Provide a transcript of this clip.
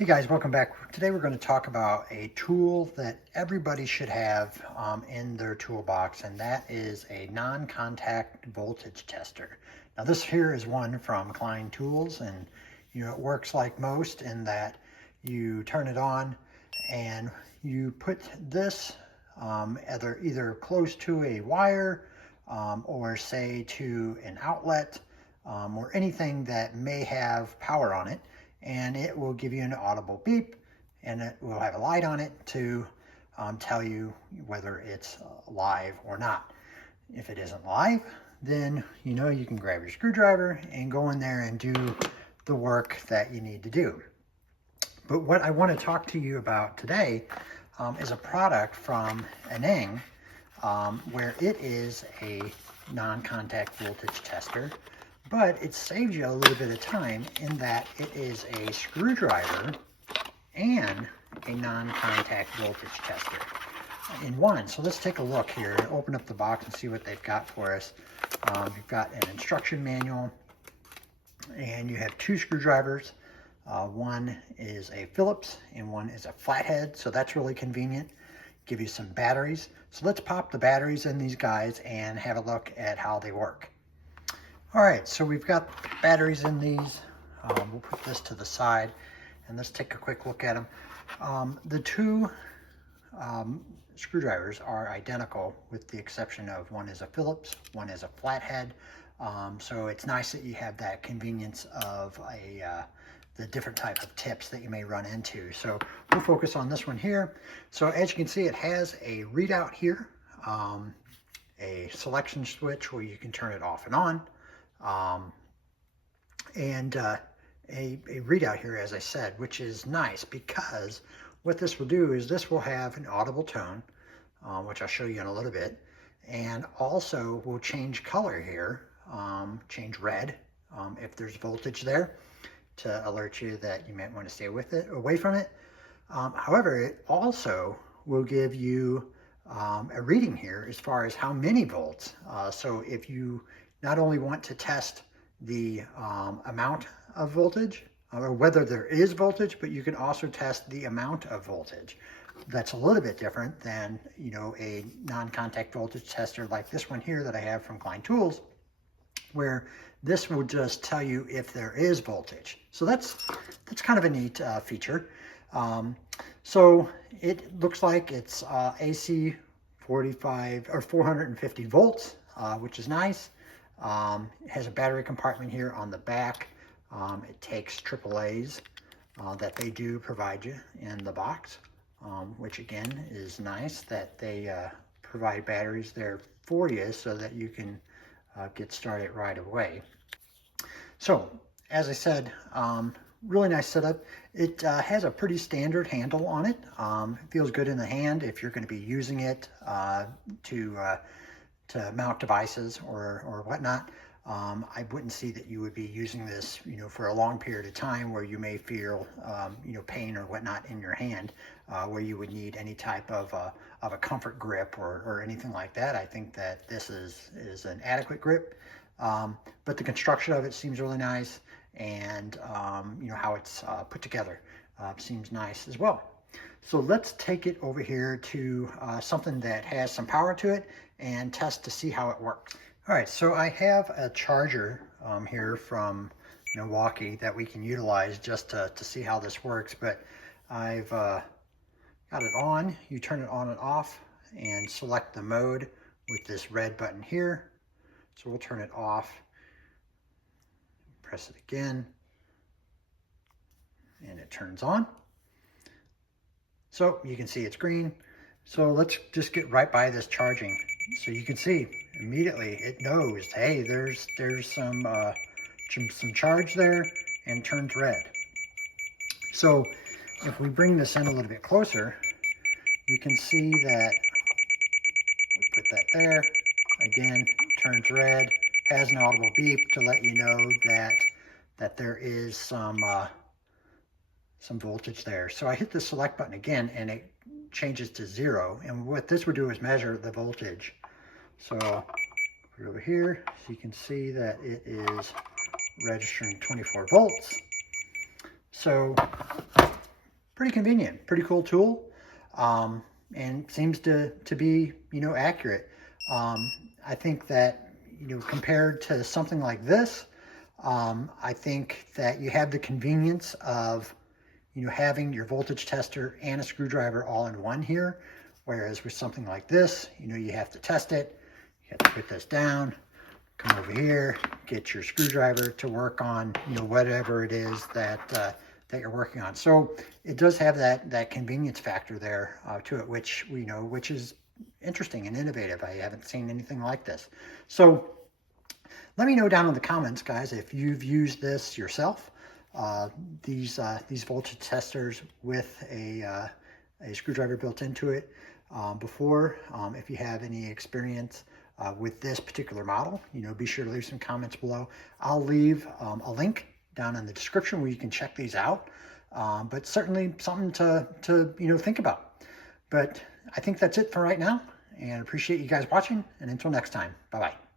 Hey guys, welcome back. Today we're going to talk about a tool that everybody should have in their toolbox, and that is a non-contact voltage tester. Now this here is one from Klein Tools, and it works like most in that you turn it on and you put this either close to a wire or say to an outlet or anything that may have power on it, and it will give you an audible beep, and it will have a light on it to tell you whether it's live or not. If it isn't live, then you can grab your screwdriver and go in there and do the work that you need to do. But what I want to talk to you about today is a product from ANENG, where it is a non-contact voltage tester, but it saves you a little bit of time in that it is a screwdriver and a non-contact voltage tester in one. So let's take a look here and open up the box and see what they've got for us. You've got an instruction manual, and you have two screwdrivers. One is a Phillips and one is a flathead, so that's really convenient. Give you some batteries. So let's pop the batteries in these guys and have a look at how they work. All right, so we've got batteries in these. We'll put this to the side and let's take a quick look at them. The two screwdrivers are identical, with the exception of one is a Phillips, one is a flathead. So it's nice that you have that convenience of the different type of tips that you may run into. So we'll focus on this one here. So as you can see, it has a readout here, a selection switch where you can turn it off and on. And a readout here, as I said, which is nice because what this will do is this will have an audible tone, which I'll show you in a little bit, and also will change color here, change red if there's voltage there, to alert you that you might want to stay away from it. However, it also will give you a reading here as far as how many volts. So if you not only want to test the amount of voltage, or whether there is voltage, but you can also test the amount of voltage. That's a little bit different than a non-contact voltage tester like this one here that I have from Klein Tools, where this will just tell you if there is voltage. So that's kind of a neat feature. So it looks like it's AC 45 or 450 volts, which is nice. It has a battery compartment here on the back. It takes AAAs that they do provide you in the box, which again is nice that they provide batteries there for you so that you can get started right away. So as I said, really nice setup. It has a pretty standard handle on it. It feels good in the hand if you're going to be using it to mount devices or whatnot. I wouldn't see that you would be using this, for a long period of time where you may feel, pain or whatnot in your hand, where you would need any type of a comfort grip or anything like that. I think that this is an adequate grip, but the construction of it seems really nice, and how it's put together seems nice as well. So let's take it over here to something that has some power to it and test to see how it works. All right, so I have a charger here from Milwaukee that we can utilize just to see how this works, but I've got it on. You turn it on and off and select the mode with this red button here. So we'll turn it off, press it again, and it turns on. So you can see it's green. So let's just get right by this charging. So you can see immediately it knows, hey, there's some charge there, and turns red. So if we bring this in a little bit closer, you can see that we put that there. Again, turns red, has an audible beep to let you know that there is some voltage there. So I hit the select button again and it changes to 0. And what this would do is measure the voltage. So put it over here so you can see that it is registering 24 volts. So pretty convenient, pretty cool tool, and seems to be, accurate. I think that, compared to something like this, I think that you have the convenience of, having your voltage tester and a screwdriver all in one here. Whereas with something like this, you have to test it. You have to put this down, come over here, get your screwdriver to work on, whatever it is that that you're working on. So it does have that convenience factor there to it, which which is interesting and innovative. I haven't seen anything like this. So let me know down in the comments, guys, if you've used this yourself. These voltage testers with a screwdriver built into it before. If you have any experience with this particular model, be sure to leave some comments below. I'll leave a link down in the description where you can check these out. But certainly something to think about. But I think that's it for right now, and appreciate you guys watching. And until next time, bye bye.